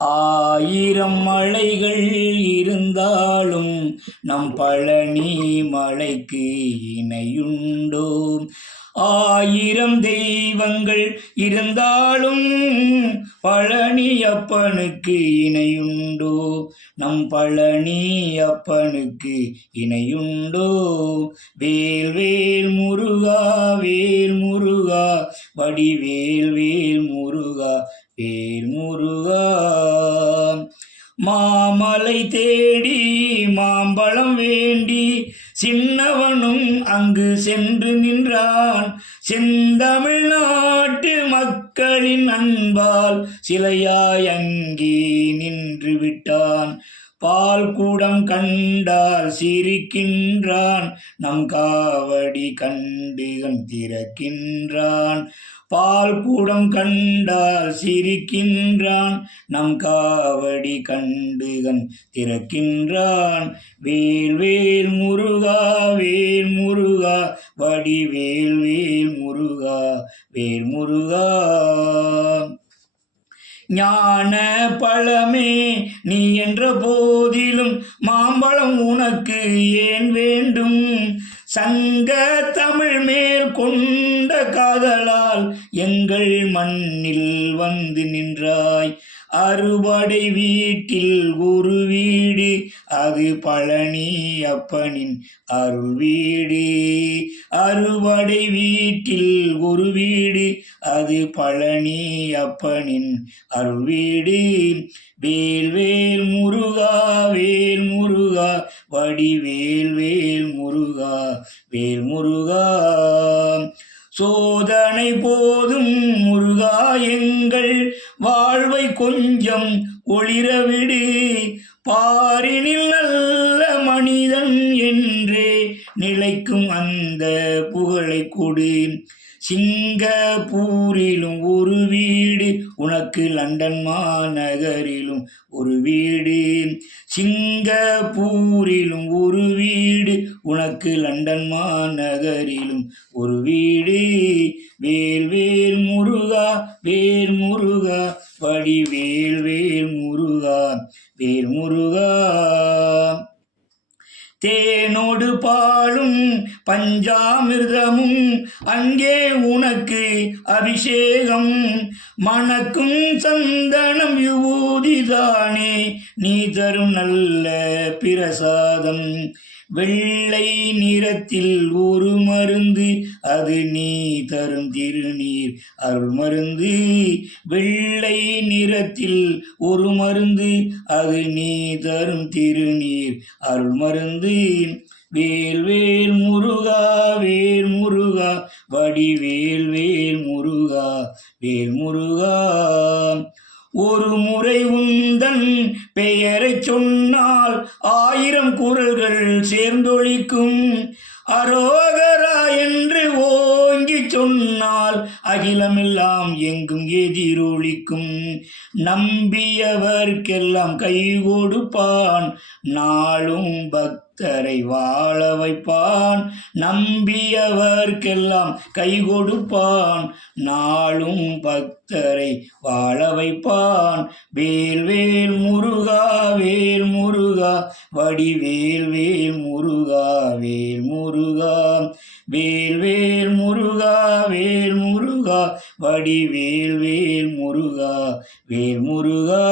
ஆயிரம் மலைகள் இருந்தாலும் நம் பழனி மலைக்கு இணையுண்டோ? ஆயிரம் தெய்வங்கள் இருந்தாலும் பழனி அப்பனுக்கு இணையுண்டோ? நம் பழனி அப்பனுக்கு இணையுண்டோ? வேல் வேல் முருகா, வேல் முருகா, வடிவேல் வேல் முருகா, வேல் முருகா. மாமலை தேடி மாம்பழம் வேண்டி சின்னவனும் அங்கு சென்று நின்றான். செந்தமிழ்நாட்டு மக்களின் அன்பால் சிலையாய் அங்கே நின்று விட்டான். பால் கூடம் கண்டால் சிரிக்கின்றான், நம் காவடி கண்டுகன் திறக்கின்றான். பால் கூடம் கண்டால் சிரிக்கின்றான், நம் காவடி கண்டுகன் திறக்கின்றான். வேல் வேல் முருகா, வேல் முருகா, வடிவேல் வேல் முருகா, வேல் முருகா. ஞான பழமே நீ என்ற போதிலும் மாம்பழம் உனக்கு ஏன் வேண்டும்? சங்க தமிழ் மேல் கொண்ட காதலால் எங்கள் மண்ணில் வந்து நின்றாய். அறுபடை வீட்டில் ஒரு வீடு, அது பழனி அப்பனின் அருள் வீடு. அறுபடை வீட்டில் ஒரு வீடு, அது பழனி அப்பனின் அருள் வீடு. வேல் வேல் முருகா, வேல் முருகா, வடிவேல் வேல் முருகா, வேல் முருகா. சோதனை போதும் முருகா எங்கள் வாழ்வை கொஞ்சம் ஒளிரவிடு. பாரினில் நல்ல மனிதன் என்றே நிலைக்கும் அந்த புகழை கொடு. சிங்கப்பூரிலும் ஒரு வீடு உனக்கு, லண்டன் மாநகரிலும் ஒரு வீடு. சிங்கப்பூரிலும் ஒரு வீடு உனக்கு, லண்டன் மாநகரிலும் ஒரு வீடு. வேல் வேல் முருகா, வேல் முருகா, வடிவேல் வேல் முருகா, வேல் முருகா. தேனோடு பாலும் பஞ்சாமிர்தமும் அங்கே உனக்கு அபிஷேகம். மணக்கும் சந்தனம் விபூதிதானே நீ தரும் நல்ல பிரசாதம். வெள்ளை நிறத்தில் ஒரு மருந்து, அது நீ தரும் திருநீர் அருள் மருந்து. வெள்ளை நிறத்தில் ஒரு மருந்து, அது நீ தரும் திருநீர் அருள் மருந்து. வேல் வேல் முருகா, வேல் முருகா, வடிவேல் வேல் முருகா, வேல் முருகா. ஒரு முறை உந்தன் பெயரை சொன்னால் 1000 குரல்கள் சேர்ந்தொழிக்கும். அரோகரா என்று ஓங்கி சொன்னால் அகிலமெல்லாம் எங்கும் எதிரொலிக்கும். நம்பியவர்க்கெல்லாம் கை கொடுப்பான், நாளும் பக்தரை வாழ வைப்பான். நம்பியவர்க்கெல்லாம் கை கொடுப்பான், நாளும் பக்தரை வாழ வைப்பான். வேல் வேல் முருகா, வேல் முருகா, வடிவேல் வேல் முருகா, வேல் முருகா. வேல் வேல் முருகா, வேல் முருகா, வடிவேல் வேல் முருகா, வேல் முருகா.